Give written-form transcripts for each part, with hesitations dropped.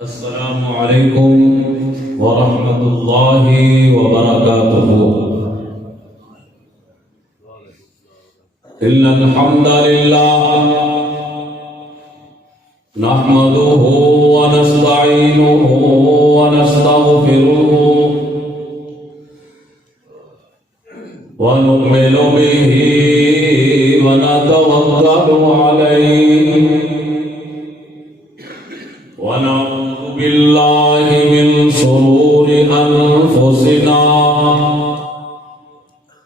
السلام عليكم ورحمة الله وبركاته. إن الحمد لله نحمده ونستعينه ونستغفره ونؤمن به ونتوكل عليه ونعوذ بالله من شرور أنفسنا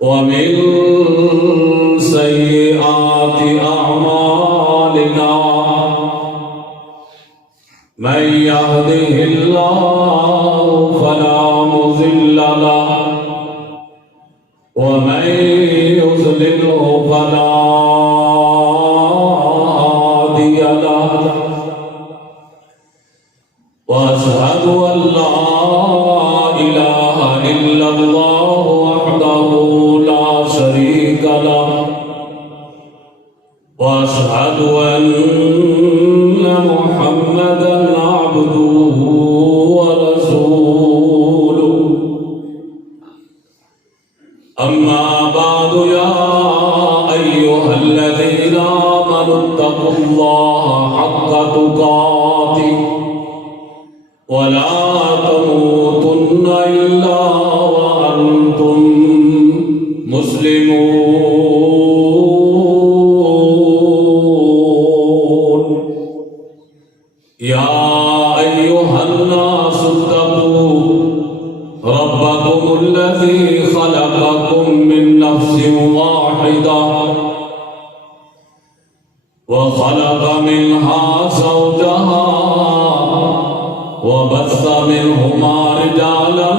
ومن سيئات أعمالنا من يهده الله فلا مضل له ومن يضلله فلا هادي له وأشهد أن لا إله إلا الله وحده لا شريك له وأشهد أن محمدا عبده ورسوله. أما بعد يا أيها الذين آمنوا اتقوا الله حق تقاته ولا تموتن إلا وأنتم مسلمون. يا أيها الناس اتقوا ربكم الذي خلقكم من نفس واحدة وخلق منها زوجها وبث منهما رجالا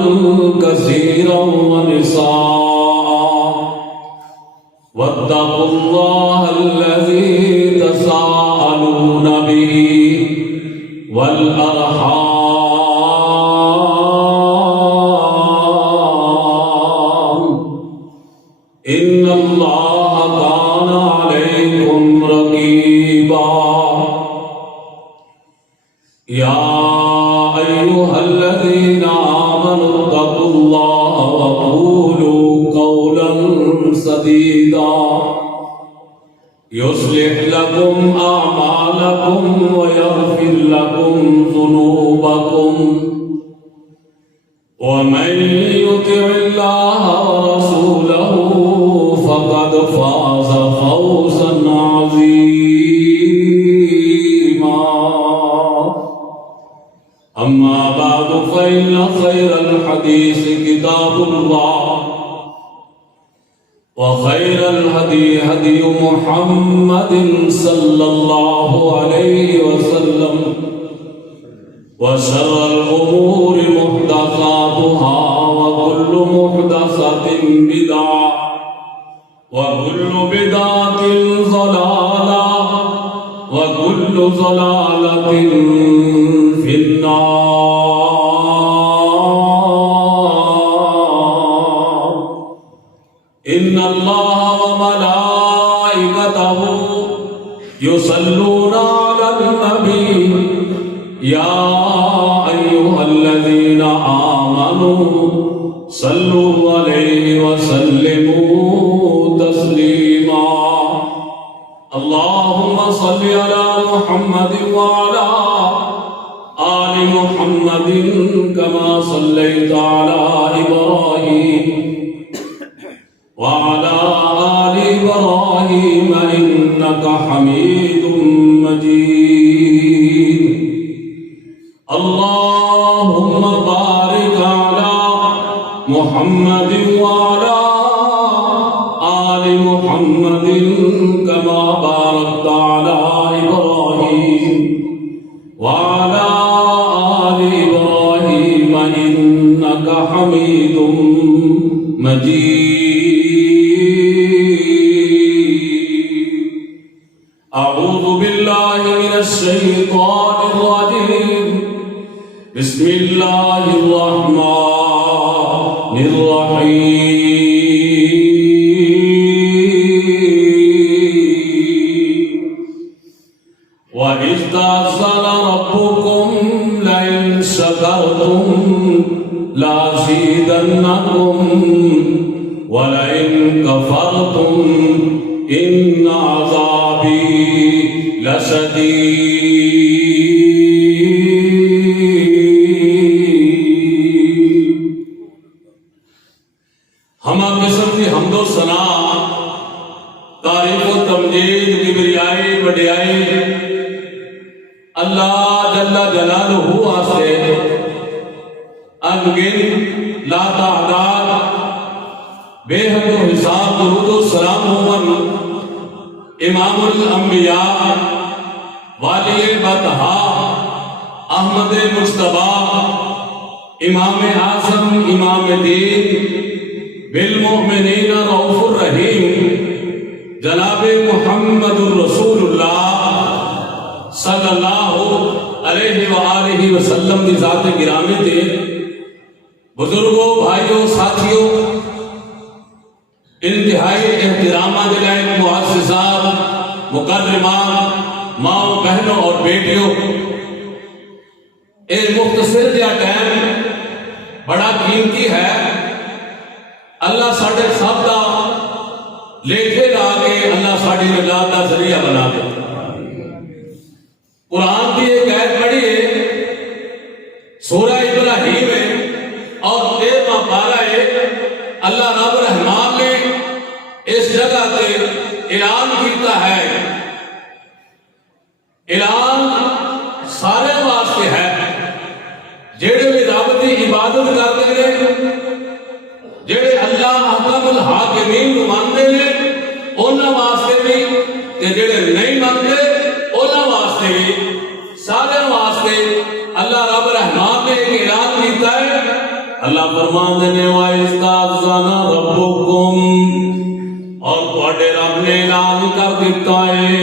كثيرا ونساء واتقوا الله الذي تساءلون به والأرحام إن الله كان عليكم رقيبا. يا أيها الذين آمنوا اتقوا الله وقولوا قولا سديدا يصلح لكم أعمالكم ويغفر لكم ذنوبكم ومن يطع الله ورسوله فقد فاز فوزا عظيما. أما بعد فإن خير الحديث كتاب الله وخير الهدي هدي محمد صلى الله عليه وسلم وشر الأمور محدثاتها وكل محدثة بدعة وكل بدعة ضلالة وكل ضلالة في النار. إن الله وملائكته يصلون على النبي يا أيها الذين آمنوا صلوا عليه وسلموا تسليما. اللهم صل على محمد وعلى آل محمد كما صليت على إبراهيم وعلى آل إبراهيم إنك حميد مجيد. اللهم بارك على محمد وعلى آل محمد كما باركت على إبراهيم وعلى آل إبراهيم إنك حميد مجيد. أعوذ بالله من الشيطان الرجيم. بسم الله الرحمن الرحيم. وإذ تأذن ربكم لئن شكرتم لأزيدنكم ولئن كفرتم إن عذابي لشديد۔ ہمہ قسم کی حمد و ثنا، تعریف و تمجید، کبریائی وڈیائی اللہ جل جلالہ واسطے انگن لا تعداد بے حد و حساب درود و سلام ہون امام الانبیاء والی بطحا احمد مجتبی امام اعظم امام دین بالمؤمنین رؤوف الرحیم جناب محمد الرسول اللہ صلی اللہ علیہ وآلہ وسلم کی ذات گرامی تھے۔ بزرگوں، بھائیوں، ساتھیوں، انتہائی احترامہ دلائق معززات، مکرمات، ماں بہنوں اور بیٹیوں، ایک مختصر جا ٹائم بڑا قیمتی ہے۔ اللہ ساڑھے سب دا لیکھے لا کے اللہ ساڑھی نجات دا ذریعہ بنا دے۔ قرآن کی ایک آیت پڑھی ہے، سورہ ابراہیم ہے اور 13واں پارہ ہے۔ اللہ رب رحمان نے اس جگہ سے اعلان کیتا ہے، اعلان سارے واسطے ہے جڑے بھی رب کی عبادت کرتے ہیں، جڑے اللہ احکم الحاکمین کو مانتے ہیں انہاں واسطے بھی، تے جڑے نہیں مانتے انہاں واسطے بھی، سارے واسطے اللہ رب رحمان نے ایک اعلان کیتا ہے۔ اللہ فرماندے نے وَإِذْ رَبُّكُمْ، اور تواڈے رب نے اعلان کر دیتا ہے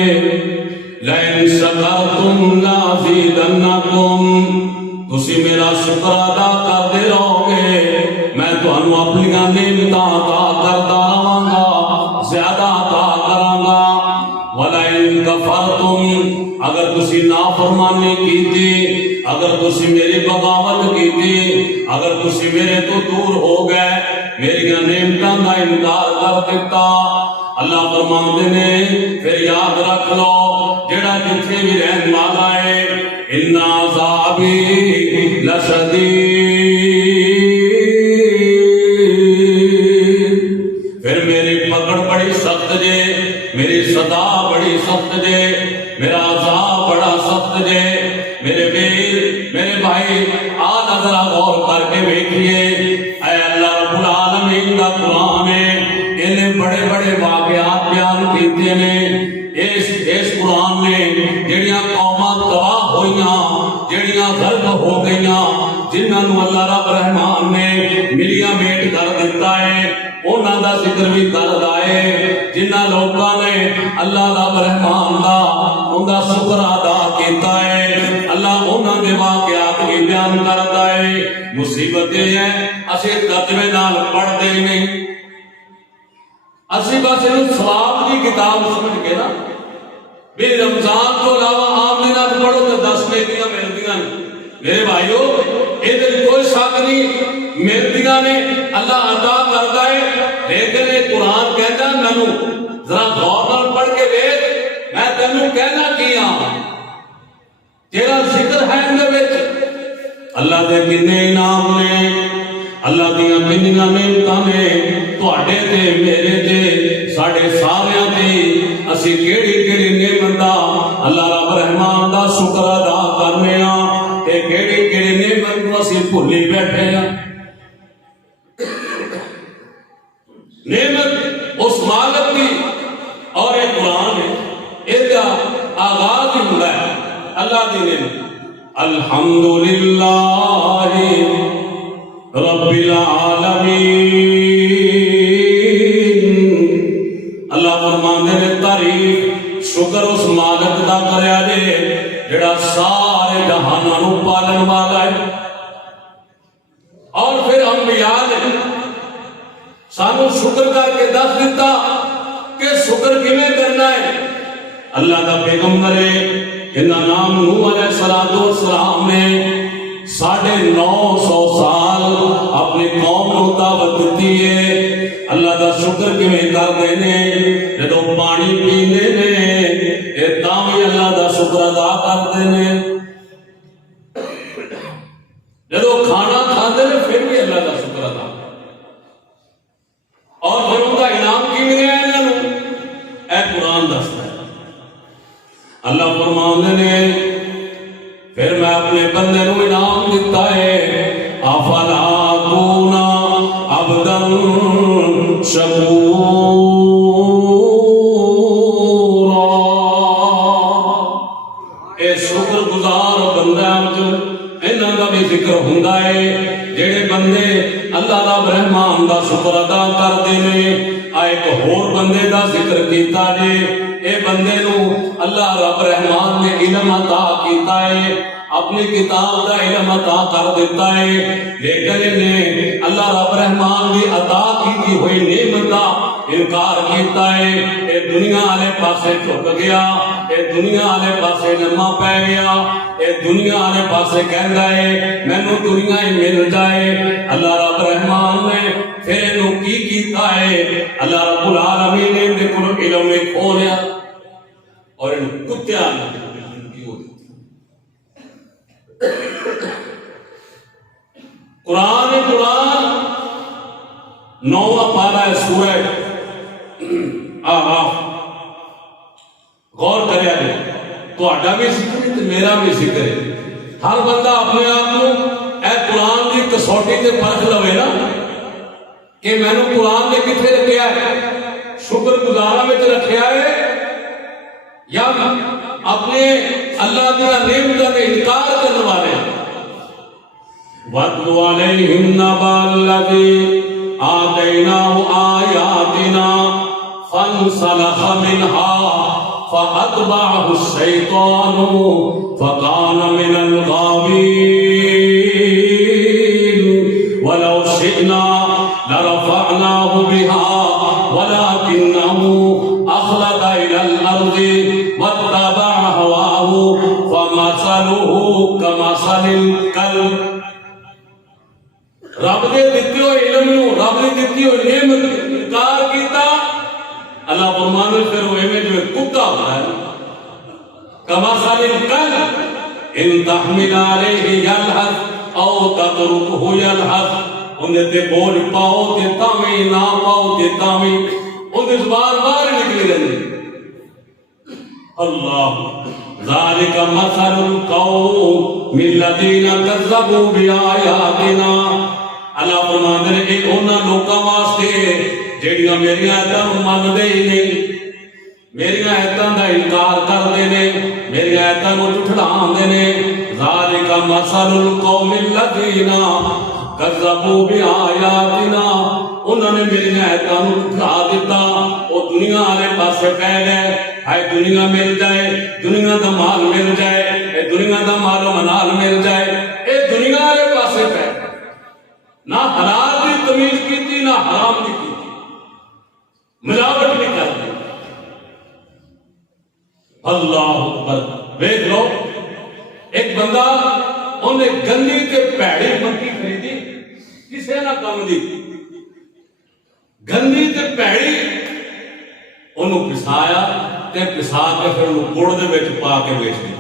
لَئِن شَكَرْتُمْ لَأَزِيدَنَّكُمْ، تسی میرا شکر ادا کرتے رہو گے میں تانوں اپنی نعمتاں عطا کرتا رہاں گا، زیادہ عطا کراں گا۔ وَلَئِن كَفَرْتُمْ، اگر تسی نافرمانی کیتی، اگر تسی میری بغاوت کیتی، اگر تسی میرے تو دور ہو گئے، میری نعمتاں کا انکار کر دیتا، اللہ فرماندے نے پھر یاد رکھ لو جڑا جتھے بھی رہن والا ہے ان عذابی لشدید، پھر میری پکڑ بڑی سخت جے، میری سزا بڑی سخت جے، میرا عذاب بڑا سخت جے۔ میرے بیر، میرے بھائی، آج ذرا غور کر کے دیکھیے، اے اللہ رب العالمین کا قرآن ہے، انہیں بڑے بڑے واقعات بیان کیتے ہیں۔ اس قرآن نے جڑیاں قوماں تباہ ہوئیاں، جڑیاں غرق ہو گئیاں، جنہاں اللہ رب رحمان نے ملیاں میٹ کر دیتا ہے، انہاں دا ذکر بھی کردا ہے۔ جنہاں لوکاں نے اللہ رب رحمان دا ان دا شکر ادا کیتا ہے، اللہ انہاں دے واقعات بھی بیان کردا ہے۔ مصیبت یہ ہے اسی ترجمے نال پڑھتے نہیں، اسی بس ثواب کی کتاب سمجھ کے نا بھی رمضان تو علاوہ عام دنوں پڑھو تو 10 نیکیاں ملدیاں نے۔ میرے بھائیو ادھر کوئی شک نہیں، ملدیاں نے، اللہ عطا کرتا ہے، لیکن یہ قرآن کہتا ہے مینوں ذرا غور نال پڑھ کے دیکھ، میں تینوں کہنا کیا تیرا ذکر ہے اندر وچ اللہ دے کنے انعام نے، اللہ دیاں کنیاں نعمتاں نے تواڈے تے میرے تے ساڈے ساریاں تے، اسی کیڑی کیڑی نعمت دا اللہ رب رحمان دا شکر ادا کرنے ہاں تے کیڑی کیڑی نعمت نوں اسی بھلی بیٹھے ہاں۔ نعمت اس مالک دی اور یہ قرآن ہے، اس کا آغاز ہی ہوندا ہے اللہ دی نعمت، الحمدللہ رب العالمین۔ اللہ فرماندے نے تعریف شکر اس مالک دا کریا جے جڑا سارے جہاناں نوں پالن والا ہے۔ اور پھر انبیاء نے سانو شکر کر کے دس دیتا کہ شکر کیویں کرنا ہے۔ اللہ دا پیغمبر ہے، جنہاں نام نوح علیہ السلام نے 950 سال اپنی قوم کو دعوت دیتی ہے اللہ دا شکر کیویں کردے نے جدوں پانی پیندے نے اے تاں وی اللہ دا شکر ادا کردے نے جدوں کھانا کھاندے نے پھر بھی اللہ دا شکر ادا اور پھر ان کا انعام کی ملیا انہاں نوں اے قرآن دستا ہے اللہ فرماندے نے پھر میں اپنے بندے نوں انعام دیتا ہے افلا اکون عبدا شکورا اے شکر گزار بندہ انہاں دا بھی ذکر ہوندا ہے جڑے بندے اللہ رب رحمان دا شکر ادا کردے نے ایک ہور بندے دا ذکر کیتا جے اے بندے نو اللہ رب رحمان نے علم عطا کیتا ہے اپنی کتاب دا علم عطا کر دیتا ہے لیکن انہیں اللہ رب رحمان دی عطا کیتی ہوئی نعمت دا انکار کیتا ہے اے دنیا والے پاسے جھک گیا اے دنیا والے پاسے لما پے گیا اے دنیا والے پاسے کہندا ہے مینوں دنیا ہی مل جائے اللہ رب رحمان نے پھر انہوں کی کیتا ہے اللہ رب العالمین نے دے کول علم کھولیا اور ان کتیاں زندگی ہو دیتی قرآن 9واں پارہ ہے سورہ آراف غور کریا جائے تو آڈا بھی ذکر ہے تو میرا بھی ذکر ہے ہر بندہ اپنے آپ کو اے قرآن کی کسوٹی سے پرکھ لوے نا کہ میں نے قرآن نے کتنے رکھیا ہے شکر گزارا میں رکھیا ہے یا اپنے اللہ تعالیٰ نعمتوں کا انکار کرنے والے وَاتْلُ عَلَيْهِمْ نَبَأَ الَّذِي آتَيْنَاهُ آيَاتِنَا فَانْسَلَخَ مِنْهَا فَأَتْبَعَهُ الشَّيْطَانُ فَكَانَ مِنَ الْغَاوِينَ وَلَوْ شِئْنَا لَرَفَعْنَاهُ بِهَا وَلَكِنَّهُ أَخْلَدَ إِلَى الْأَرْضِ وَاتَّبَعَ هَوَاهُ فَمَثَلُهُ كَمَثَلِ الْكَلْبِ رب دے دتی ہوئے علم نو رب دے دتی ہوئے نعمت انکار کیتا اللہ فرمانے پھر وہ ایویں جو کتا ہوتا ہے کمثل الکلب ان تحمل علیہ یلہث او تترکہ یلہث انہیں تے بول پاؤ تے تاویں نہ پاؤ تے تاویں انہیں زبان باہر نکلی رہی اللہ ذالک مثل القوم الذین کذبوا بآیاتنا اللہ فرماندے نے اے انہاں لوکاں واسطے جڑیاں میری آیتاں من دے ہی نہیں میری آیتاں دا انکار کردے نے میری آیتاں کو جھٹلاندے نے ذالک مثل القوم الذین کذبوا بآیاتنا انہوں نے میری آیتاں کو جھٹلا دیتا او دنیا والے پاسے پہ گئے ہائے دنیا مل جائے دنیا دا مال مل جائے اے دنیا دا مال و منال مل جائے اے دنیا والے پاسے پہ نہ حلال کی تمیز کی تھی نہ حرام کی تھی ملاوٹ بھی کر دی اللہ اکبر دیکھ لو ایک بندہ انہیں گندی تے پیڑی مکی خریدی کسے نہ کم دی گندی تے پیڑی انہوں پسایا تے پسا کے پھر انہوں گڑ دے وچ پا کے بیچ دیا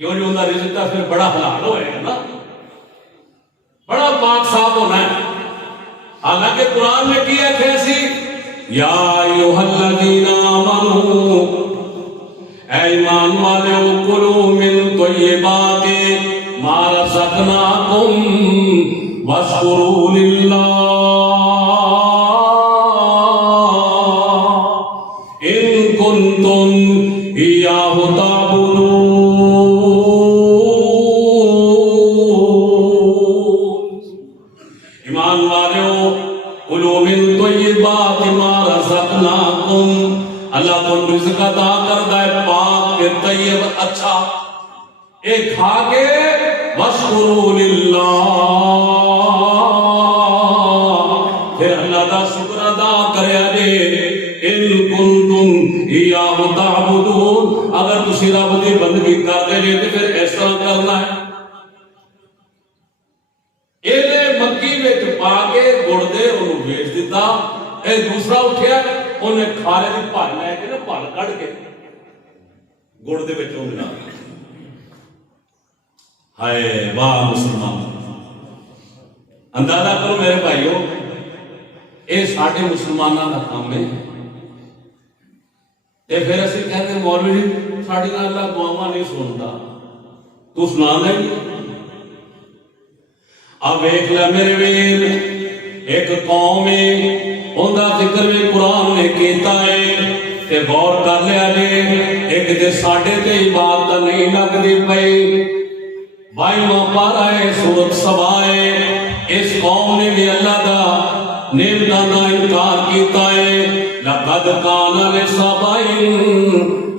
کیوں جو انہاں رزق تا پھر بڑا حلال ہوئے گا نا بڑا پاک صاف ہونا ہے حالانکہ قرآن میں کیا کیسی یا ایوہ الذین آمنوا اے ایمان والے کلوا من طیبات ما رزقناکم واشکروا للہ ان کنتم ایاہ تعبدون ایمان والو کلوا من طیبات ما رزقناکم اللہ کو رزق عطا کرتا ہے پاک کے طیب اچھا ایک کھا کے واشکروا للہ پھر اللہ کا شکر ادا کریا جے ان کنتم ایاہ تعبدون اگر تسی رب دی بندگی کرتے جے تے پھر اس طرح کرنا ہے پا کے گڑ دے انہوں بیچ دیتا. اے دوسرا اٹھیا انہیں کھارے دی پھل لے کے نا پھل کٹ کے گڑ دے وچوں ملا. ہائے واہ مسلمان. اندازہ کرو میرے بھائیو اے ساڈے مسلماناں دا کام ہے. تے پھر اسی کہتے ہیں مولوی جی ساڈی گل اللہ دعاواں نہیں سندا تو سنانا ہی. اب دیکھ لے میرے ویر ایک قوم ہے اوندا ذکر بھی قرآن نے کیتا ہے تے غور کر لیا جی. ایک تے ساڈے تے عبادت نہیں لگدی پئی. 22واں پارہ ہے سورۃ سبا ہے. اس قوم نے بھی اللہ دا نعمتاں دا انکار کیتا ہے. لقد کان لسبع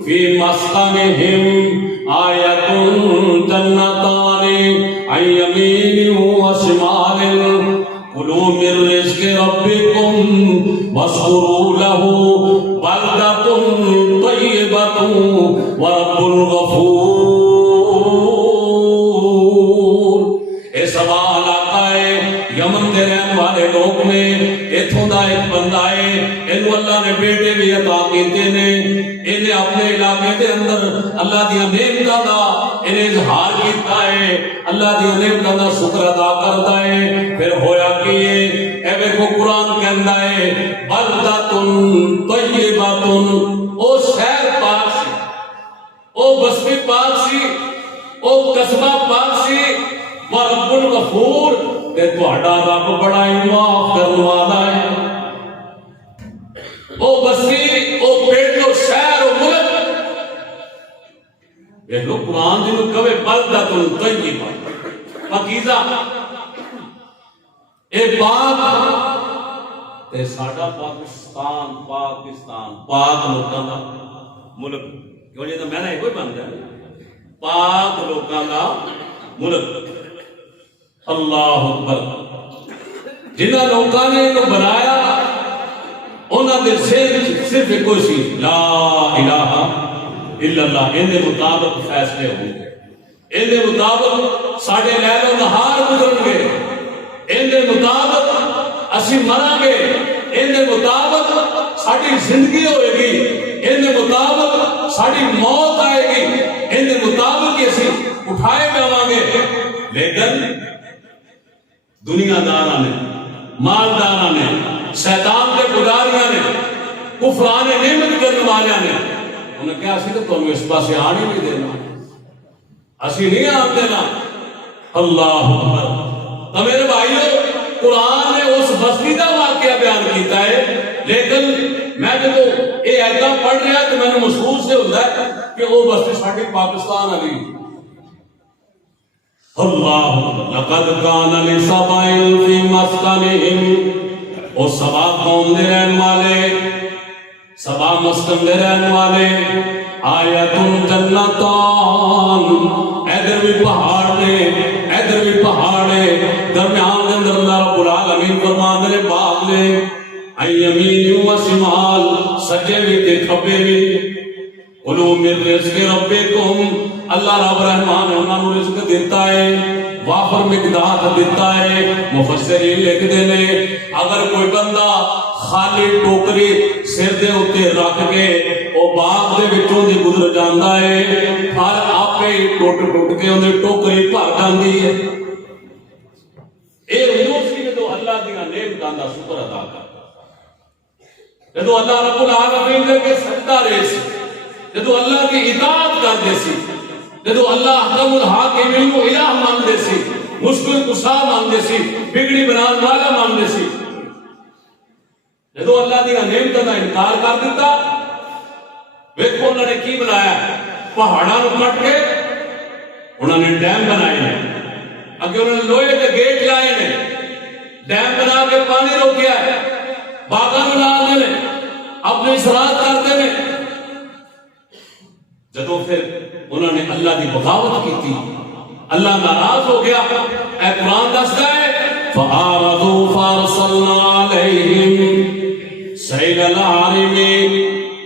فی مسکنہم آیۃ جنتان عن یمین وشمال کلوا من رزق ربکم واشکروا لہ بلدۃ طیبۃ ورب غفور. اے سبا علاقہ ہے یمن دے رہن والے لوگ نے. اتھوں دا ایک بندہ ہے انہوں اللہ نے بیٹے بھی عطا کیتے نے. انہیں اپنے علاقے دے اندر اللہ دیا نعمتاں دا انہیں اظہار کیتا ہے. اللہ دیا نعمتاں دا شکر ادا کرتا ہے. پھر ہویا کہ اے ویکھو قرآن کہندا ہے بلدۃ طیبۃ. او شہر پاک سی, او بستی پاک سی, او قصبہ پاک سی. ورب الغفور تے تہاڈا رب بڑا ہی معاف کرن والا ہے. او بستی, او پنڈ, او شہر, او ملک دیکھ لو قرآن جنہوں کہے بلدۃ طیبہ پاکیزہ اے پاک. تے ساڈا پاکستان پاک لوکاں دا ملک کیوں جے تے میں نہ کوئی بن جائے پاک لوکاں دا ملک. اللہ اکبر. جنہاں لوکاں نے انہوں بنایا انہاں دے صرف ایک سی لا الہ الا اللہ. ان دے مطابق فیصلے ہوں گے, ان دے مطابق ساڈے لیل و نہار گزرن گے, ان دے مطابق اسی مریں گے, ان دے مطابق ساڈی زندگی ہوئے گی, ان دے مطابق ساڈی موت آئے گی, ان دے مطابق اسی اٹھائے جاواں گے. لیکن دنیا داراں نے, مالداراں نے, شیطان کے پجاریاں نے, کفران نعمت کرنے والیاں نے انہیں کہا اسی تو تمہیں اس پاسے آنے نہیں دینا, اسی نہیں آن دینا. اللہ اکبر. تو میرے بھائیو قرآن نے اس بستی کا واقعہ بیان کیتا ہے. لیکن میں جب یہ ایتا پڑھ رہا تو میں نے محسوس سے ہوتا ہے کہ وہ بستی ساڑھے پاکستان آ گئی. اللہ لقد کان لسبع فی مسکنہم. او سبا قوم دے رہن والے, سبا مسکن دے رہن والے. آیت جنتان ادھر بھی پہاڑ نے, ادھر بھی پہاڑ ہے. درمیان دے اندر اللہ رب العالمین فرماندے نے باغ نے عن یمین و شمال, سجے بھی تے کھبے بھی. کلوا من رزق ربکم, اللہ رب رحمان نے انہاں نوں رزق دیتا ہے, وافر مقدار دیتا ہے. مفسرین لکھدے نے اگر کوئی بندہ خالی ٹوکری سر دے اوتے رکھ کے او باغ دے وچوں دی گزر جاندا ہے, پھل آپے ٹوٹ کے اون دی ٹوکری بھر جاندی ہے. اے وہ سی جو اللہ دی نعمتاں دا شکر ادا کردا, جدوں اللہ رب العالمین دے کے سجدہ ریس, جدوں اللہ کی اطاعت کردے سی, جدوں اللہ حکم الحاکمین کو الہ ماندے سی, مشکل کشا ماندے سی, بگڑی بنان والا ماندے سی. جدوں اللہ دی نعمتاں دا انکار کر دیتا, ویکھو انہوں نے کی بنایا, پہاڑاں نوں کٹ کے انہوں نے ڈیم بنائے ہیں, اگے انہوں نے لوہے کے گیٹ لائے ہیں, ڈیم بنا کے پانی روکیا ہے, باغاں نوں لا دے نے, اپنی زراعت کرتے ہیں. جدوں پھر انہوں نے اللہ کی بغاوت کی تھی, اللہ ناراض ہو گیا. اے قرآن دستا ہے فَأَعْرَضُوا فَأَرْسَلْنَا عَلَيْهِمْ سَيْلَ الْعَارِمِ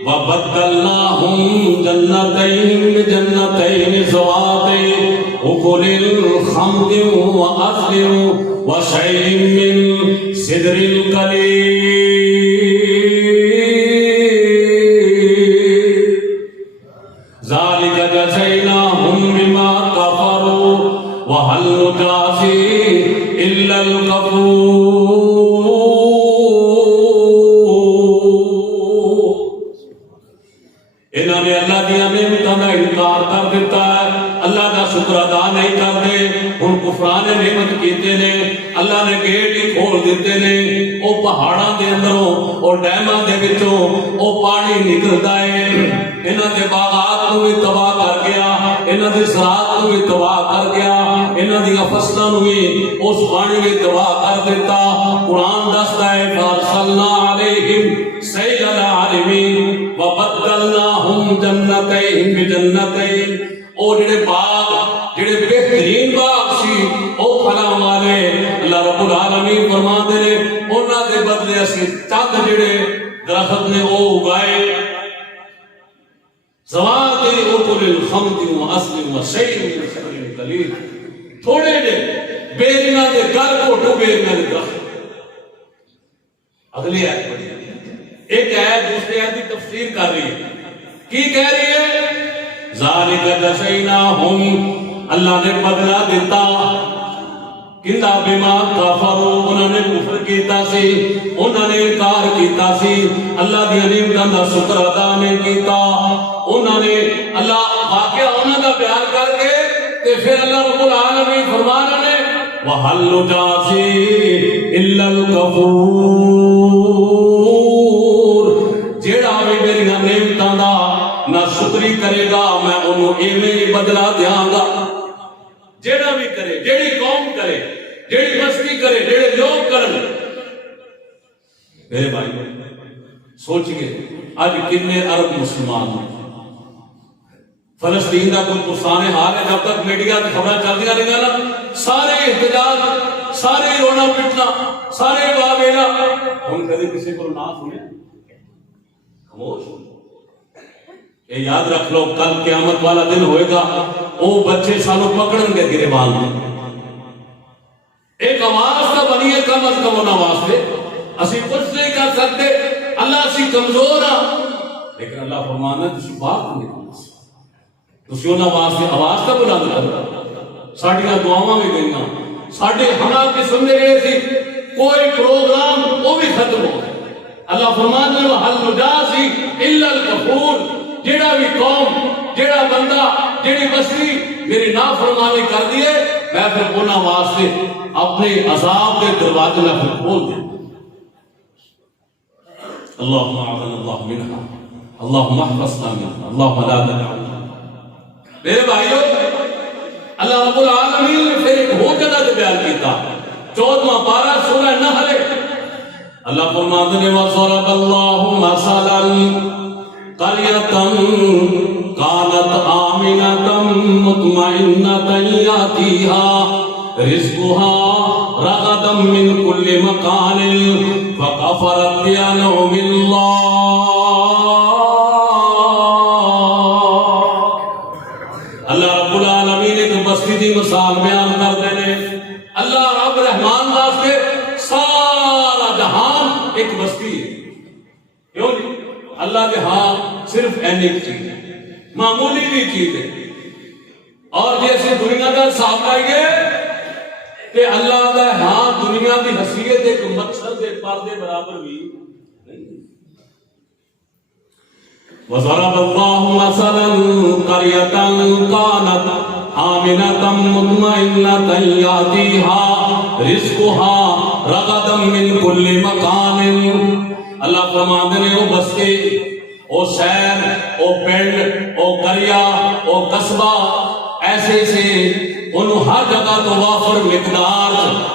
وَبَدَّلْنَاهُمْ جَنَّتَيْنِ بِجَنَّتَيْنِ ذَوَاتَيْ وكل الخمر وأصل وشيء من سدر القليل ذلك جزيناهم بما كفروا وهل نجازي إلا الكفور انہوں نے اللہ دیا نعمتوں کا انکار کر دیتا ہے اللہ کا شکر ادا نہیں کرتے ہن کفران نعمت کیتے نے اللہ نے گیٹ ہی کھول دیتے نے او پہاڑاں دے اندروں او ڈیماں دے وچوں او پانی نکلدا ہے انہاں دے باغات نوں بھی تباہ کر گیا انہاں دی زراعت نوں بھی تباہ کر گیا انہاں دی فصلاں نوں بھی اس پانی نے تباہ کر دیتا قرآن دستا ہے فارسلنا علیہم سیل العالمین وبدلناہم جنتین بجنتین او جڑے باغ جڑے بہترین باغ سی او پھلاں والے اللہ رب العالمین فرماندے نے انہاں دے بدلے اسی چند جڑے درخت نے او اگائے زوات اکل الخمر واصل وشیء من سدر قلیل تھوڑے جے بیریاں دے گل کوٹو بیریاں دے درخت اگلی آیت پڑھی ایک آیت دوسری آیت کی تفسیر کر رہی ہے کی کہہ رہی ہے ذالک جزیناہم اللہ نے بدلہ دیتا کلا بما کفروا انہوں نے کفر کیتا سی انہوں نے انکار کیتا سی اللہ دی نعمتاں دا شکر ادا نہیں کیتا انہوں نے اللہ واقعہ انہوں کا بیان کر کے تے پھر اللہ رب العالمین فرمانا نے وَهَلْ نُجَازِي إِلَّا الْكَفُورِ جیڑا بھی میری نعمتاں دا نہ شکری کرے گا میں انہوں ایویں ہی بدلہ دیاں گا جیڑا بھی کرے جیڑی قوم کرے جیڑی بستی کرے جیڑے لوگ کرن میرے بھائی سوچئے آج کتنے عرب مسلمان ہیں فلسطین کا کوئی پرسان حال ہے جب تک میڈیا کی خبریں چل دیا رہے گا نا سارے احتجاج سارے رونا پٹنا سارے واویلا ہم کبھی کسی کو نہ سنے خاموش یہ یاد رکھ لو کل قیامت والا دن ہوئے گا وہ بچے سانو پکڑن گے گریبان میں ایک آواز کا بنی ہے کم از کم ہونا واسطے اسی کچھ نہیں کر سکتے اللہ اسی کمزور ہاں لیکن اللہ فرمانا تسی بات نہیں تسی انہاں واسطے آواز کا بلند کرو ساڈیاں دعاواں بھی گئیاں ساڈے ہنا قسم دے گئے سی کوئی پروگرام وہ بھی ختم ہو گیا اللہ فرماتا ہے حل نجازی الا الکفور جیڑا بھی قوم جیڑا بندہ جیڑی بستی میری نافرمانی کر دیے میں پھر انہاں واسطے اپنے عذاب کے دروازے نہ پھر کھول دیں اللہم اعذنا اللہ منہا اللہم احفظنا منہا اللہم لا تدعنا میرے بھائیو اللہ رب العالمین نے پھر ایک اور جگہ سے بیان کیتا 14واں پارہ سورہ نحل اللہ فرماتے ہیں وَضَرَبَ اللَّهُ مَثَلًا قَرْيَةً كَانَتْ آمِنَةً مُطْمَئِنَّةً يَأْتِيهَا رِزْقُهَا رَغَدًا مِنْ كُلِّ مَكَانٍ فَكَفَرَتْ بِأَنْعُمِ اللَّهِ اللہ رب العالمین ایک بستی دی مثال بیان کر دینے اللہ رب رحمان واسطے سارا جہان ایک بستی ہے کیوں نہیں اللہ کے ہاں صرف این ایک چیز ہے معمولی بھی چیز ہے اور جیسے دنیا کا صاحب آئیے کہ اللہ کا ہاں دنیا کی حیثیت ایک مقصد ایک پردے برابر بھی وَضَرَبَ اللَّهُ مَثَلًا قَرْيَةً كَانَتْ آمِنَةً مُطْمَئِنَّةً يَأْتِيهَا رِزْقُهَا رَغَدًا مِنْ كُلِّ مَكَانٍ اللہ فرماتے ہیں وہ بستی وہ شہر وہ پنڈ وہ قریہ وہ قصبہ ایسے سے انہوں ہر جگہ تو وافر مقدار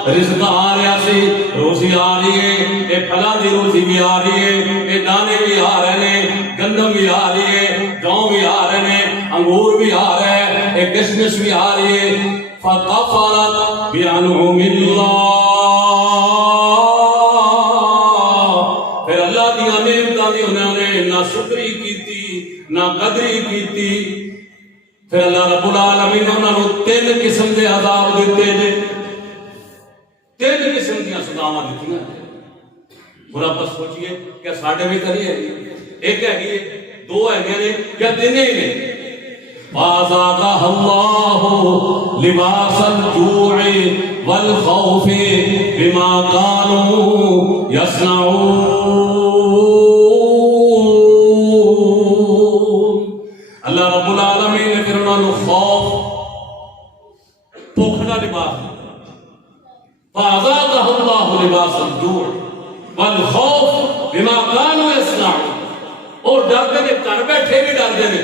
رزق آ رہا سی روزی آ رہی ہے اے پھلا دی روزی بھی آ رہی ہے اے دانے بھی آ رہے ہیں گندم بھی آ رہی ہے جو بھی آ رہے ہیں انگور بھی آ رہے ہیں اے کشمش بھی آ رہی ہے فَقَفَرَتْ بِأَنْعُمِ اللَّهِ پھر اللہ دی نعمتاں دی انہوں نے نہ شکری کیتی نہ قدری کیتی پھر اللہ رب العالمین انہوں نے 3 قسم دیتے نے، تین قسم دیا سزاواں دیتی ہیں۔ اور آپ سوچیے کیا ساڈے بھی کری ہے؟ ایک ہے دو ہے یا تین ہی نے؟ فَأَذَاقَهَا اللَّهُ لِبَاسَ الْجُوعِ وَالْخَوْفِ بِمَا كَانُوا يَصْنَعُونَ۔ اللہ رب العالمین نے پھر انہوں نے خوف بھوک کا لباس فَأَذَاقَهَا اللَّهُ لِبَاسَ الْجُوعِ وَالْخَوْفِ بِمَا كَانُوا يَصْنَعُونَ۔ اور ڈرتے نے، گھر بیٹھے بھی ڈرتے نے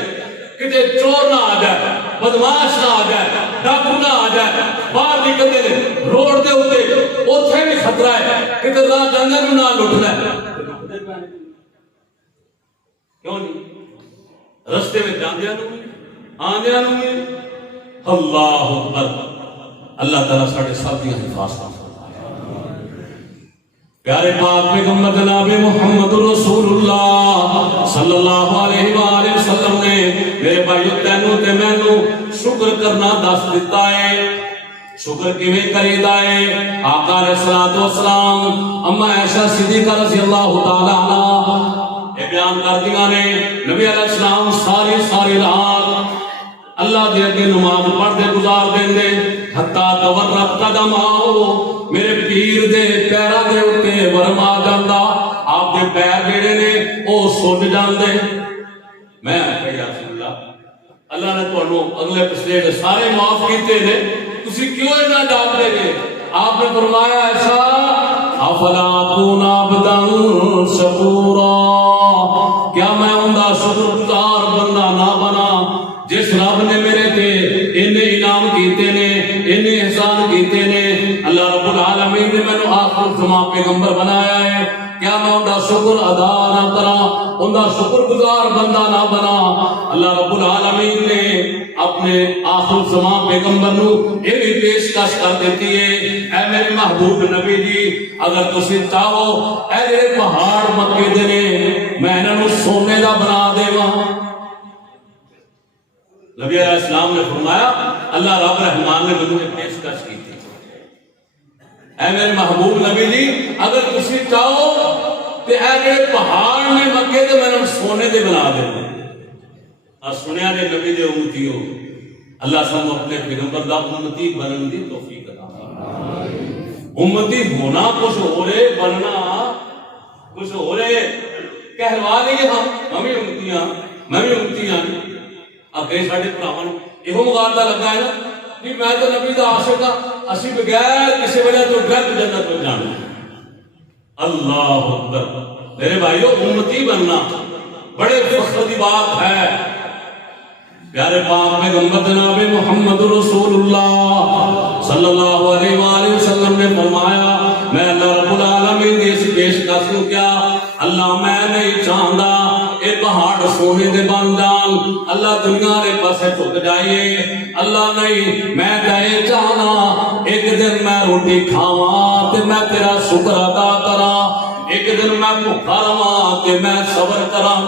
کتے چور نہ آ جائے، بدماش نہ آ جائے، ڈاکو نہ آ جائے، باہر نکلتے نے روڈ دے اوتے اوتھے بھی خطرہ ہے کتے راہ جاندے نوں نہ لٹ لے۔ کیوں نہیں؟ رستے میں جاندیاں نوں آندیاں نوں اللہ اکبر۔ اللہ تعالیٰ ساڈے سب دی حفاظت۔ پیارے پاک پیغمبر جناب محمد رسول اللہ صلی اللہ علیہ وآلہ وسلم نے میرے بھائیو تینوں تے مینوں شکر کرنا دس دیتا ہے۔ شکر کیویں کریدا ہے؟ آقا علیہ الصلوۃ والسلام اما عائشہ صدیقہ رضی اللہ تعالی عنہا یہ بیان کردیاں نے نبی علیہ السلام ساری رات اللہ دے اگے نماز پڑھتے گزار دیندے حتیٰ تورت قدم آؤ، میرے پیر دے پیراں دے اوتے ورم آ جاندا، آپ دے پیر جڑے نے او سن جاندے۔ میں آکھیا یا رسول اللہ، اللہ نے تانوں اگلے پچھلے دے سارے معاف کیتے نے، تسی کیوں اتنا ڈانٹتے جے؟ آپ نے فرمایا ایسا افلا اکون عبدا شکورا، کیا میں اندا شکر گزار بندہ نہ بنا جس رب نے میرے تے انہیں انعام کیتے نے، انہیں احسان کیتے نے۔ اللہ رب العالمین نے میں نے آخر زمان پیغمبر بنایا ہے، کیا میں ان کا شکر ادا نہ کرا، ان کا شکر گزار بندہ نہ بنا؟ اللہ رب العالمین نے اپنے آخر زمان پیغمبر نو یہ بھی پیشکش کر دیتی ہے، اے میرے محبوب نبی جی اگر تسی چاہو اے میرے پہاڑ مکے دے نے میں انہاں نو سونے دا بنا دیواں۔ نبی علیہ السلام نے فرمایا اللہ رب رحمان نے مجھے پیشکش کی تھی، اے میرے محبوب نبی جی اگر تسی چاہو کہ اے میرے پہاڑ میں مکے دے میں سونے دے بنا دے۔ اور سنیا نے نبی دے امتیو اللہ سب اپنے پیغمبر دا امتی بنن دی توفیق عطا فرمائے۔ امتی ہونا کچھ ہو رہے، بننا کچھ ہو رہے، کہلوا لیں ہم ہمیں امتیاں میں بھی امتیاں اگے ساڈے بھراواں نوں ایہو مغالطہ لگا ہے نا کہ میں تو نبی دا عاشق ہاں، اسی بغیر کسی وجہ تو ڈائریکٹ جنت میں جانا۔ اللہ اکبر میرے بھائیو، امتی بننا بڑے فخر کی بات ہے۔ پیارے پاک پیغمبر جناب محمد رسول اللہ صلی اللہ علیہ وآلہ وسلم نے فرمایا میں اللہ رب العالمین کی اس پیشکش کو کیا اللہ میں نہیں چاہتا اے پہاڑ سونے دے بن جان، اللہ دنیا دے پاسے جھک جائیے، اللہ نہیں میں کہے چاہنا ایک دن میں روٹی کھاواں تے میں تیرا شکر ادا کراں، ایک دن میں بھوکا رہواں تے میں صبر کراں۔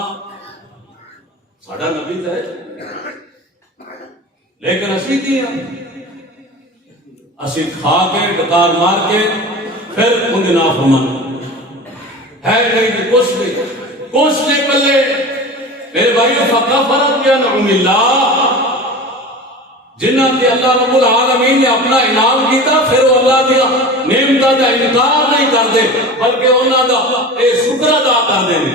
ساڈا نبی ہے لیکن اسی کی اسی کھا کے ڈکار مار کے پھر ان کی نافرمانی ہے نہیں کہ کچھ نہیں پلے۔ میرے بھائیو فکفرت بانعم اللہ، جنہاں تے اللہ رب العالمین نے اپنا انعام کیتا پھر وہ اللہ دی نعمتاں دا انکار نہیں کردے بلکہ انہاں دا اے شکر ادا کردے نے۔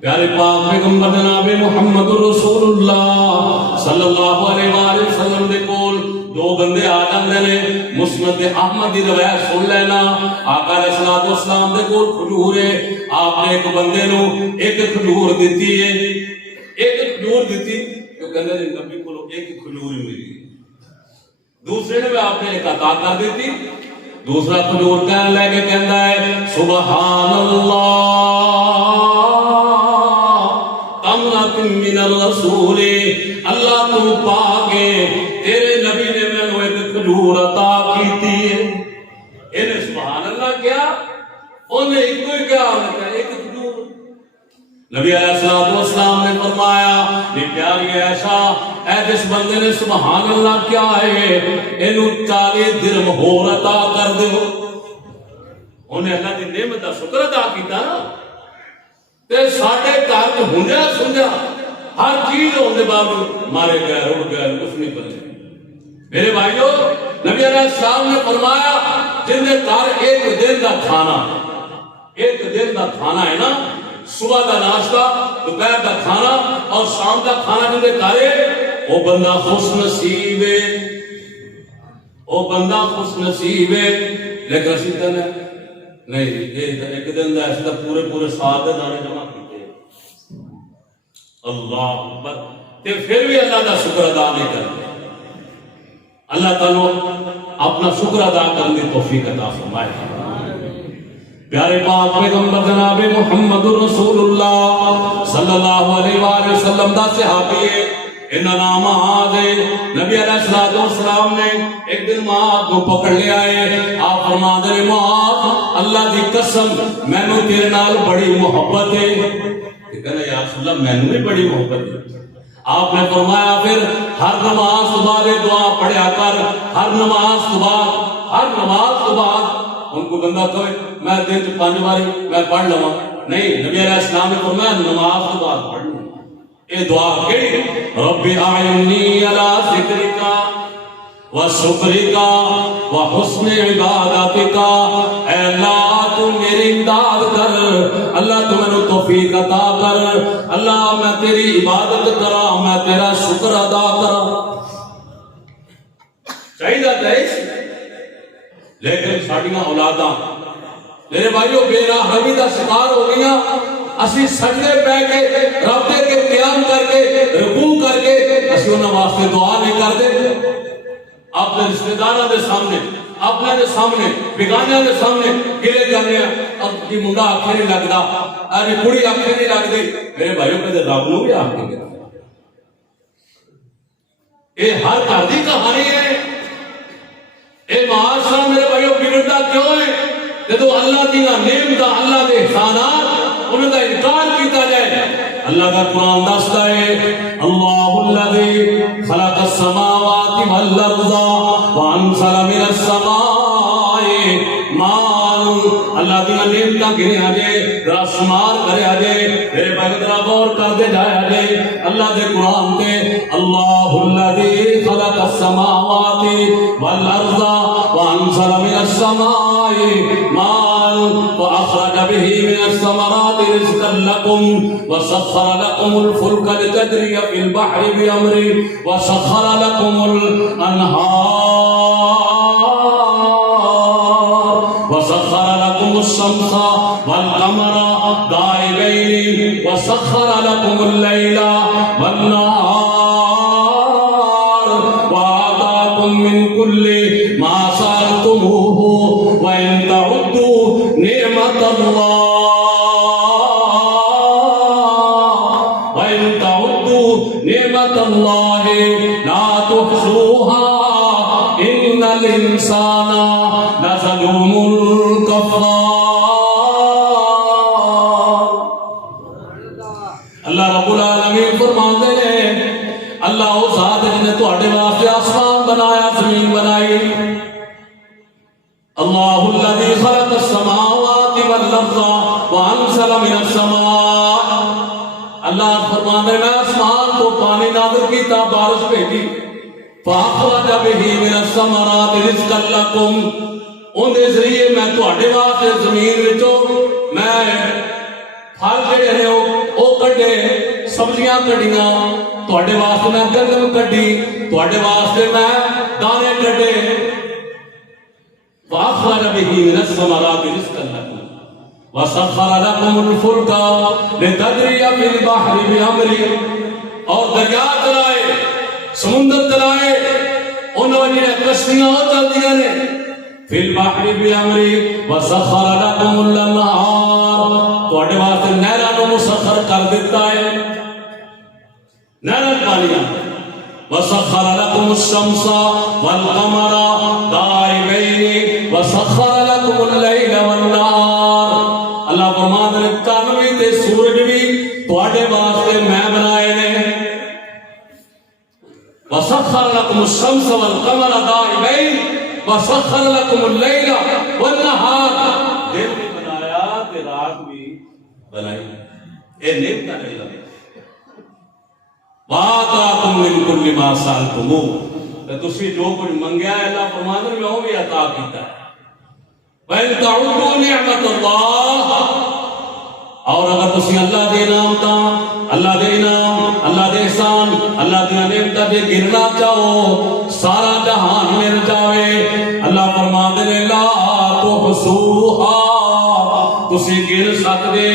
پیارے پاک پیغمبر جناب محمد رسول اللہ صلی اللہ علیہ وآلہ وسلم دے کول دو بندے آ جاندے نے، مسند احمد دی روایت سن لینا، آقا علیہ الصلوۃ والسلام دے کول کھجور ہے، آپ نے ایک بندے نو ایک کھجور دتی ہے، ایک کھجور دتی تو کہندے نے نبی کولو ایک کھجور ہی ملی، دوسرے نے آپ نے ایک عطا کر دیتی، دوسرا کھجور کہنے لے کے کہندا ہے سبحان اللہ من الرسول، اللہ تو پاکے تیرے نبی نے میں نے ایک کھجور عطا کی تھی۔ انہیں سبحان اللہ کیا، انہیں ایک کوئی کیا ایک کھجور۔ نبی علیہ السلام نے فرمایا یہ پیاری عائشہ اے جس بندے نے سبحان اللہ کیا ہے اینو 40 درہم ہور عطا کر دیو. انہیں اللہ دی نعمت دا شکر ادا کیتا نا. تے ساڈے گھر ہنیا سنیا ہر چیز ہونے باوجود مارے گئے رڑ گئے کچھ نہیں بنے. میرے بھائیو نبی علیہ السلام نے فرمایا جن کے گھر ایک دن کا کھانا ہے نا، صبح کا ناشتہ، دوپہر کا کھانا اور شام کا کھانا جن کے گھر ہے وہ بندہ خوش نصیب ہے، وہ بندہ خوش نصیب ہے. لیکن اسی دن نہیں ایک دن کا ایسے تو پورے سال کے دانے جمع کیتے. اللہ اکبر. تے پھر بھی اللہ کا شکر ادا نہیں کرتے. اللہ تعالیٰ اپنا شکر ادا کرنے کی توفیق عطا فرمائے. پیارے پاک پیغمبر جناب محمد رسول اللہ صلی اللہ علیہ وآلہ وسلم دا صحابی ہے. انہاں نام معاذ ہے. نبی علیہ السلام نے ایک دن معاذ کو پکڑ لیا ہے. آپ فرماتے ہیں معاذ اللہ دی قسم مینوں تیرے نال بڑی محبت ہے. کہنا یا رسول اللہ مینوں بھی بڑی محبت ہے. آپ نے فرمایا پھر ہر نماز کے بعد دعا پڑھیا کر. ہر نماز کے بعد ان کو بندہ کہے میں دن 5 بار میں پڑھ لواں نہیں. نبی علیہ السلام نے فرمایا نماز کے بعد پڑھ لوں. یہ دعا کہڑی؟ رب اعنی علی ذکرک و شکرک و حسن عبادتک. اے اللہ تو میری امداد کر، اللہ تو میرے توفیق عطا کر، اللہ میں تیری عبادت کرا، میں تیرا شکر ادا کرا. چاہیے لیکن ساڈیاں اولاداں میرے بھائیو بے رحمی دا شکار ہو گئیاں. اسی سجدے پہ کے رب دے کے قیام کر کے رکوع کر کے اسی انہاں واسطے دعا نہیں کرتے. اپنے رشتہ داراں دے سامنے، اپنے دے سامنے، بیگانیاں دے سامنے گلے جانے اب جی منڈا آنکھیں نہیں لگدا، ارے کڑی آنکھیں نہیں لگدی. میرے بھائیو کدے رب نوں بھی آنکھیں نہیں لگدی. اے ہر گھر دی کہانی ہے. اے معاشرہ میرے بھائیو بگڑتا کیوں ہے؟ جدو اللہ دی نعمت، اللہ دے احسانات انہاں دا انکار کیتا جائے. اللہ کا قرآن دستا ہے اللہ الذی خلق السماوات والارض وانزل من السماء ماء. اللہ دی نعمتاں گنیا جے، ذرا شمار کریا جے. میرے بھائی ذرا غور کر دے جایا جے اللہ دے قرآن تے. اللہ الذی خلق السماوات والارض وانزل من السماء ماء واخرج به من الثمرات رزقا لكم وسخر لكم الفلك لتجري في البحر بأمره وسخر لكم الأنهار وسخر لكم الشمس والقمر دائبين وسخر لكم الليل والنهار وآتاكم من كل ما سألتموه وإن تعدوا نعمة الله لا تحصوها إن الإنسان لظلوم كفار. اللہ رب العالمین فرماتے ہیں اللہ وہ ذات جس نے تواڈے واسطے آسمان بنایا، زمین بنائی. اللہ الذی خلق السماوات والارض وانزل من السماء. اللہ فرماتے ہیں میں آسمان کو پانی نازل کیتا، بارش بھیجی. فاخرج به من الثمرات رزقا لكم. ان دے ذریعے میں تواڈے واسطے زمین وچوں میں پھل جڑے نے او کڈے، سبزیاں کڈیاں. تواڈے واسطے میں گندم کڈی، تواڈے واسطے میں دانے کڈے. فاخرج به من الثمرات رزقا لكم وسخر لكم الفلك لتجري في البحر بأمره. اور دریا چلائے، سمندر چلائے، انہوں نے کشتیاں ہو چلدیاں نے. فی البحر بأمره وسخر لكم الأنهار. تواڈے واسطے نہراں نوں مسخر کر دیتا ہے، نہراں پانیاں. وسخر لكم الشمس والقمر دائبين وسخر لكم الليل والنهار. اللہ فرماتا ہے چاند بھی تے سورج بھی تواڈے واسطے میں بنائے نے. لكم الشمس والقمر دائبين وسخر لكم الليل والنهار. دن بھی بنایا تے رات بھی بنائی. اے نعمت نہیں لگے. وَآتَاكُم مِّن كُلِّ مَا سَأَلْتُمُوهُ. تے تسی جو کچھ منگیا ہے اللہ فرماتا ہے میں وہ بھی عطا کیتا ہے. وَإِن تَعُدُّوا نِعْمَةَ اللَّهِ. اور اگر تسی اللہ دے نام تا اللہ دے انعام اللہ دے احسان اللہ دی نعمت دے گرنا چاہو سارا جہان مل جاوے. اللہ فرماتے نے لا تحصوها. تسی گر سکدے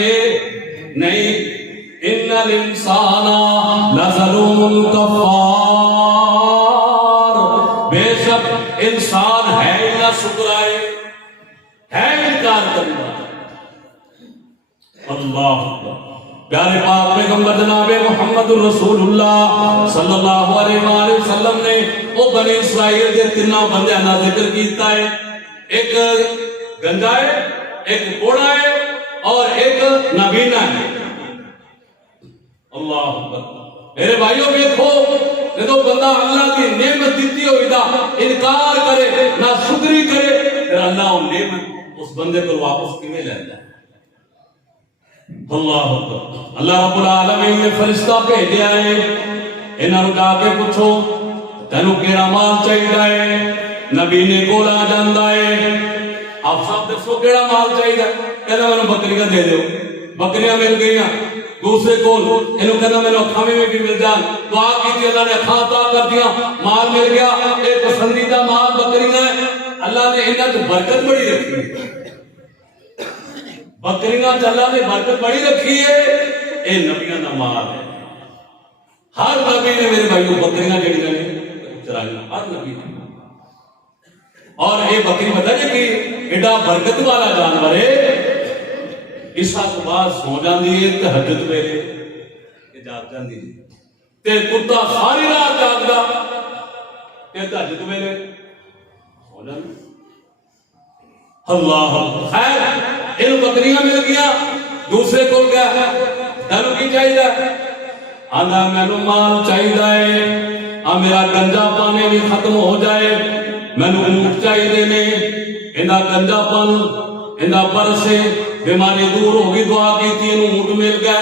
نہیں. ان الانسان لظلوم کفار. بے شک انسان ہے نہ شکرائے ہے انکار کرنے والا. اللہ پیارے پاک پیغمبر جناب محمد رسول اللہ صلی اللہ علیہ وآلہ وسلم نے وہ بنی اسرائیل کے تینوں بندیاں کا ذکر کیتا ہے. ایک گنجا ہے ایک گھوڑا ہے اور ایک نابینا ہے. اللہ اکبر. میرے بھائیوں دیکھو جدو بندہ اللہ کی نعمت دیتی ہوئی دا انکار کرے نہ شکری کرے پھر اللہ وہ نعمت اس بندے کو واپس کیویں لیتا ہے. اللہ اکبر. اللہ رب العالمین نے فرشتہ بھیجا ہے انہاں نوں جا کے پوچھو تینوں کیڑا مال چاہیے. نبی نے کول آ جاندا ہے آپ سب دسو کیڑا مال چاہیے. کہنا مینوں بکریاں دے دیو. بکریاں مل گئیاں. دوسرے کول انہوں کہنا مینوں اکھاں میں بھی مل جان. دعا کی اللہ نے اکھاں عطا کر دیا مال مل گیا. ایک پسندیدہ مال بکریاں ہیں. اللہ نے انہاں تے برکت بڑی رکھی. بکریاں اللہ نے برکت بڑی رکھی ہے. اے نبیاں دا مال ہے. ہر نبی نے میرے بھائیوں بکریاں جڑیاں نے چرائی ہر نبی نے. اور یہ بکری پتہ ہے کہ ایڈا برکت والا جانور ہے. عشاء تو بعد سو جاندی ہے تہجد ویلے کہ جاگ جاندی ہے تے کتا ساری رات جاگدا تے تہجد ویلے سو جاندی. اللہ خیر ان بکریاں مل گیا. دوسرے کو گیا تینوں کی چاہیے آندا مینوں مال چاہیے آ میرا گنجا پانے بھی ختم ہو جائے. مینوں اونٹ چاہیے نے اندا گنجا پن اندا برسے بیماری دور ہو گئی. دعا کی تھی انہوں اونٹ مل گیا.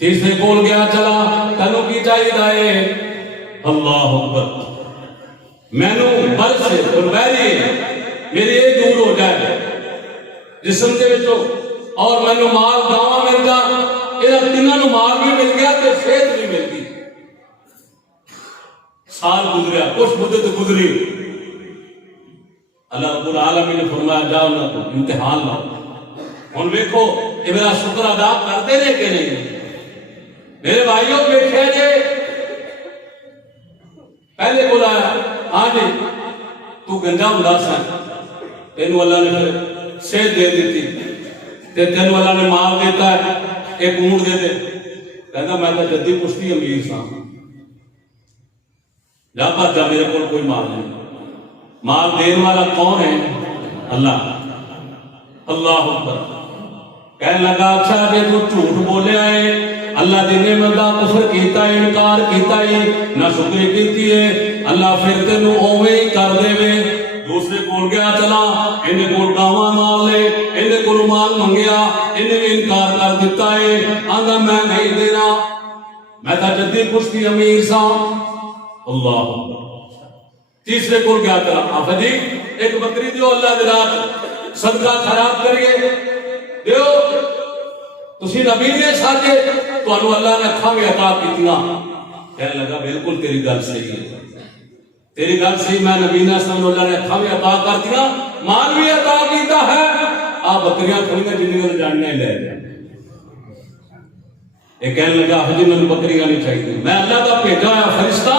تیسرے کول گیا چلا تینوں کی چاہیے. اللہ اکبر. مینوں برسے بربیری میری یہ دور ہو جائے جسم کے وچوں اور مینوں مال گاواں مل جا. یہ تینوں نوں مال بھی مل گیا تے صحت بھی مل گئی. سال گزریا کچھ مدت گزری. اللہ رب العالمین نے فرمایا جاؤ نہ تو امتحان لاؤ. ہن دیکھو یہ میرا شکر ادا کرتے نے کہ نہیں. میرے بھائیوں بیٹھے جے پہلے بلایا ہاں جی تو گنجا ہوندا سا تینوں اللہ نے صحت دے دیتی تے تینوں اللہ نے مال دیتا ہے ایک اونٹ دے دے. کہتا میں تو جدی پشتی امیر سا جا پر جا میرے کو کوئی مال نہیں. مال دینے والا کون ہے؟ اللہ. اللہ اکبر. کہنے لگا اچھا جے تو جھوٹ بولیا ہے اللہ دی نعمت دا کفر کیتا ہے انکار کیتا ہے نہ شکر کیتی ہے اللہ پھر تینوں اوویں ہی کر دے. دوسرے کول گیا چلا انہیں کول گاواں مال لے انہیں کول مال منگیا انہیں بھی انکار کر دیتا ہے. آندا میں نہیں دینا میں تا جدی پشتی امیر سا. اللہ. تیسرے کول گیا چلا آپ جی ایک بکری دیو اللہ دے رات صدقہ خراب کریے دیو. تسی نبی نے ساجے تو اللہ نے اکھاں بھی عطا کیتیاں. کہنے لگا بالکل تیری گل صحیح ہے تیری گل صحیح. میں نبی نے سن اللہ نے اکھاں بھی عطا کر دیا مال بھی عطا کیتا ہے. آپ بکریاں کھڑیاں جنہیں جاننے لے جائیں. یہ کہنے لگا حجی میں بکریاں نہیں چاہیے. میں اللہ کا بھیجا ہوا فرشتہ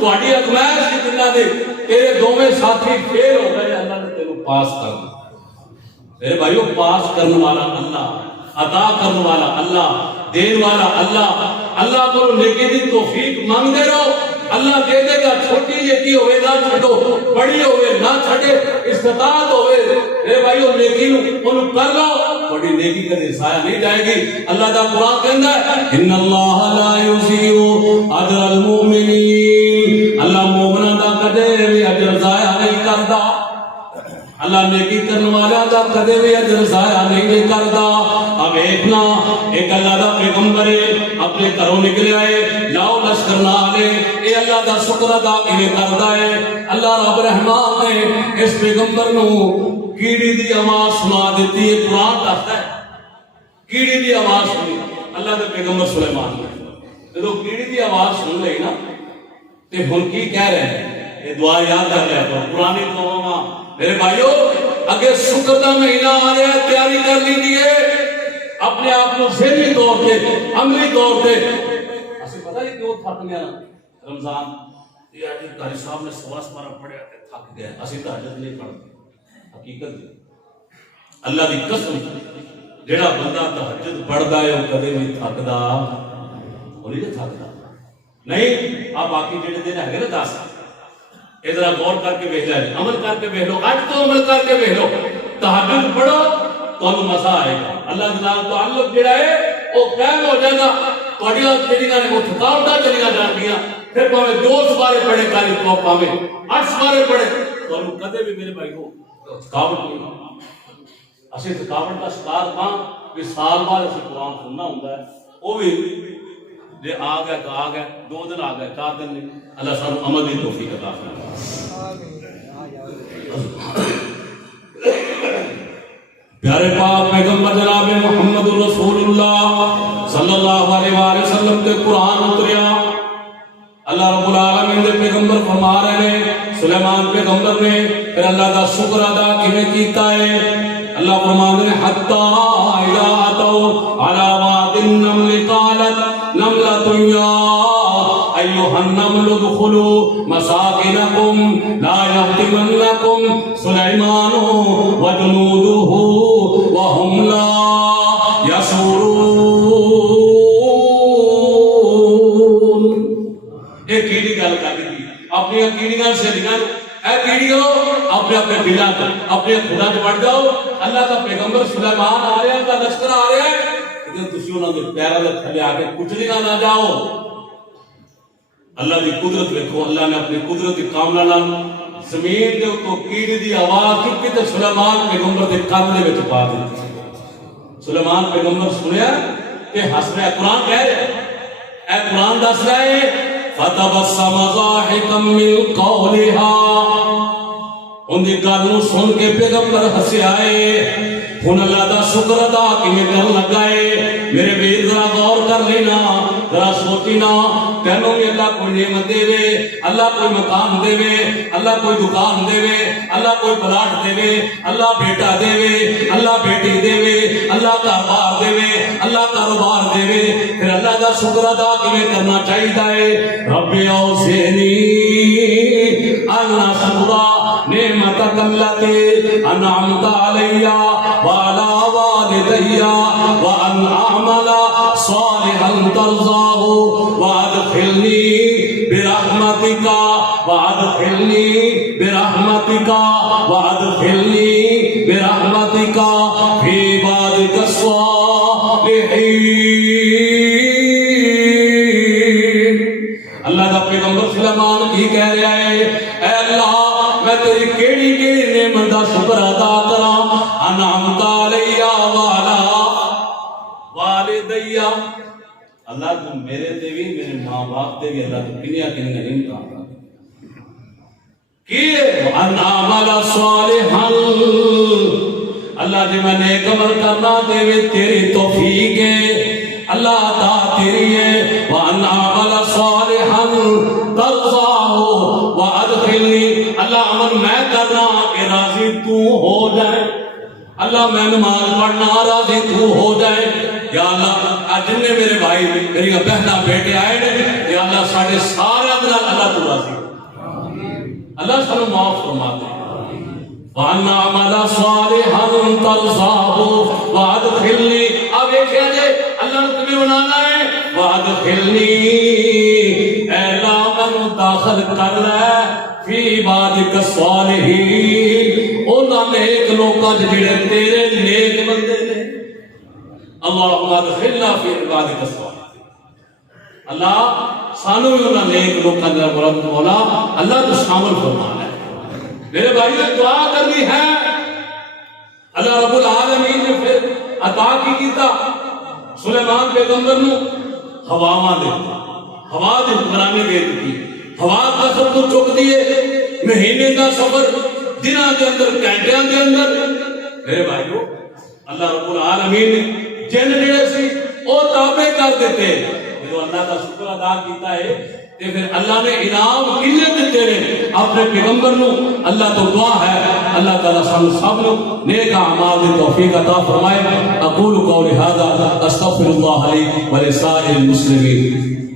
تہاڈی ازمائش کی جنہ دے تیرے دوویں ساتھی فیل ہو گئے اللہ نے تینوں پاس کر دیا. میرے بھائیو پاس کرنے والا اللہ عطا کرنے والا اللہ دین والا اللہ. اللہ کو نیکی دی توفیق مانگتے رہو اللہ دے دے گا. چھوٹی نیکی ہوئے نہ چھڈو بڑی ہوئے نہ چھڈے استطاعت ہوئے اے بھائیو نیکی نو اونوں کر لو تہاڈی نیکی کدے ضائع نہیں جائے گی. اللہ دا قرآن کہندا ہے ان اللہ لا یضیع اجر المؤمنین. اللہ مومناں دا کدے بھی اجر ضائع نہیں کردا. اللہ نیکی کرنے والا دا کدے بھی اجر ضائع نہیں کردا. اب ایکنا ایک اللہ دا پیغمبر اپنے گھروں نکلے آئے لاؤ لشکر نالے اے اللہ دا شکر ادا کیویں کردا ہے. اللہ رب رحمان نے اس پیغمبر نو کیڑی دی آواز سنا دیتی ہے. قرآن دستا ہے کیڑی دی آواز سنی اللہ دے پیغمبر سلیمان نے. جدو کیڑی دی آواز سن لئی نا تے ہن کی کہہ رہے ہیں یہ دعا یاد کر لیا کرو پرانی دعاواں. میرے بھائیو اگے شکر دا مہینہ آ رہا ہے تیاری کر لیجیے اپنے آپ کو ذہنی طور پہ عملی طور پہ. اسی پتہ نہیں کیوں تھک گیا رمضان یہ آج قاری صاحب نے سواس مارا پڑھیا تے تھک گیا اسی تہجد نہیں پڑھتے. حقیقت اللہ دی قسم جڑا بندہ تہجد پڑھدا ہے وہ کدے بھی تھکدا نہیں نہیں. آپ باقی جڑے دن ہے نا 10 ادھر غور کر کے دیکھ لیں عمل کر کے دیکھ لو اج تو عمل کر کے دیکھ لو تہجد پڑھو تو مزہ آئے گا. اللہ تعالی تعلق جڑا ہے وہ قائم ہو جائے گا. تہاڈیاں جڑیاں نے وہ تھکاوٹاں چلیاں جان گیاں پھر پاویں 2 سوارے پڑھے کاری تو پاویں 8 سوارے پڑھے تانوں کدے بھی میرے بھائی کو تھکاوٹ نہیں. اسی تھکاوٹ کا شکار ہاں کہ سال بعد اسی قرآن سننا ہوندا ہے وہ بھی جے آ گیا تو آ گیا 2 دن آ گئے 4 دن نہیں. اللہ سانو عمل دی توفیق عطا فرمائے. پیارے پاک پیغمبر جناب محمد رسول اللہ صلی اللہ علیہ وآلہ وسلم کے قرآن اتریا. اللہ رب العالمین دے پیغمبر فرما رہے ہیں سلیمان پیغمبر نے پھر اللہ دا شکر ادا کیویں کیتا ہے. اللہ فرماندے ہیں حتی اذا اتوا علی واد النمل قالت نملۃ یا ایھا النمل ادخلوا مساکنکم لا یحطمنکم سلیمان وجنودہ وهم لا یشعرون. ایک کیڑی گل کر دی اپنی کیڑیاں سہیلیاں اے کیڑیو اپنے اپنے دلاں تے اپنے خدا تے بڑھ جاؤ. اللہ کا پیغمبر سلیمان آ رہا ہے کا لشکر آ رہا ہے لیکن تسی انہاں دے پیراں دے تھلے آ کے کچلیاں نہ جاؤ. اللہ دی قدرت دیکھو. اللہ نے اپنی قدرت کاملہ نال زمین دے اوپر کیڑی دی آواز چکی تے سلیمان پیغمبر دے کان دے وچ پا دتی. سلیمان پیغمبر سنیا کہ ہس رہا قرآن کہہ رہا اے قرآن دس رہا ہے فتبسم ضاحكا من قولها. ان دی گل نوں سن کے پیغمبر ہسیا ہے. ہن اللہ دا شکر ادا کیویں کرن لگا ہے. میرے ویر ذرا غور کر لینا ذرا سوچینا تینوں بھی اللہ کوئی نعمت دے وے اللہ کوئی مکان دے وے اللہ کوئی دکان دے وے اللہ کوئی پلاٹ دے وے اللہ بیٹا دے وے اللہ بیٹی دے وے اللہ کاروبار دے وے اللہ کاروبار دے وے پھر اللہ دا شکر ادا کیویں کرنا چاہیدا ہے. رب اوزعنی ان اشکر نعمتک التی انعمت علی وعلی والدی وان اعمل صالحا ترضاه وادخلنی برحمتک فی عبادک الصالحین. اللہ دا پیغمبر سلیمان کی کہہ رہا ہے اے اللہ میں تیری کیڑی کیڑی نعمت دا شکر ادا کراں. انعمت علی وعلی والدی اللہ تو میرے تے بھی میرے ماں باپ تے بھی اللہ تو کنیا کنیا امتحان کیے ان عمل صالحا. اللہ جی میں نیک عمل کرنا تے بھی تیری توفیق ہے اللہ عطا تیری ہے. وان عمل صالحا ترضاه وادخلنی. اللہ عمل میں کرنا کہ راضی تو ہو جائے. اللہ میں نماز پڑھنا راضی تو ہو جائے. یا اللہ جن میرے بھائی میری بہنا بیٹے آئے یا اللہ ساڑھے سارے اللہ تو راضی اللہ سانو معاف فرما دے. وَأَنَّ عَمَلَ صَالِحًا تَرْضَاهُ وَأَدْخِلْنِي. اب ایک ہے جے اللہ نے تمہیں بنانا ہے وَأَدْخِلْنِي اے اللہ میں داخل کر لے فی عبادک الصالحین. انہاں انہاں نیک لوکاں جڑے تیرے نیک بندے نے اللہم ادخلنا فی عبادک الصالحین اللہ سانو بھی انہاں نیک لوکاں دے مرد مولا اللہ تو شامل فرما ہے میرے بھائی نے دعا کرنی ہے اللہ رب العالمین نے پھر عطا کی کیتا سلیمان پیغمبر نو ہواواں دے ہوا دی حکمرانی دے دی ہوا کا سب تو چک دیے مہینے کا سفر دنوں کے اندر گھنٹیاں کے اندر میرے بھائیو اللہ رب العالمین نے جن جڑے سی او تابع کر دیتے جو اللہ کا شکر ادا کیتا ہے تے پھر اللہ نے انعام کنے دیتے نے اپنے پیغمبر نو اللہ تو دعا ہے اللہ تعالی سب سب نو نیک اعمال دی توفیق عطا فرمائے اقول قولی ھذا استغفر اللہ لی ولسائر المسلمین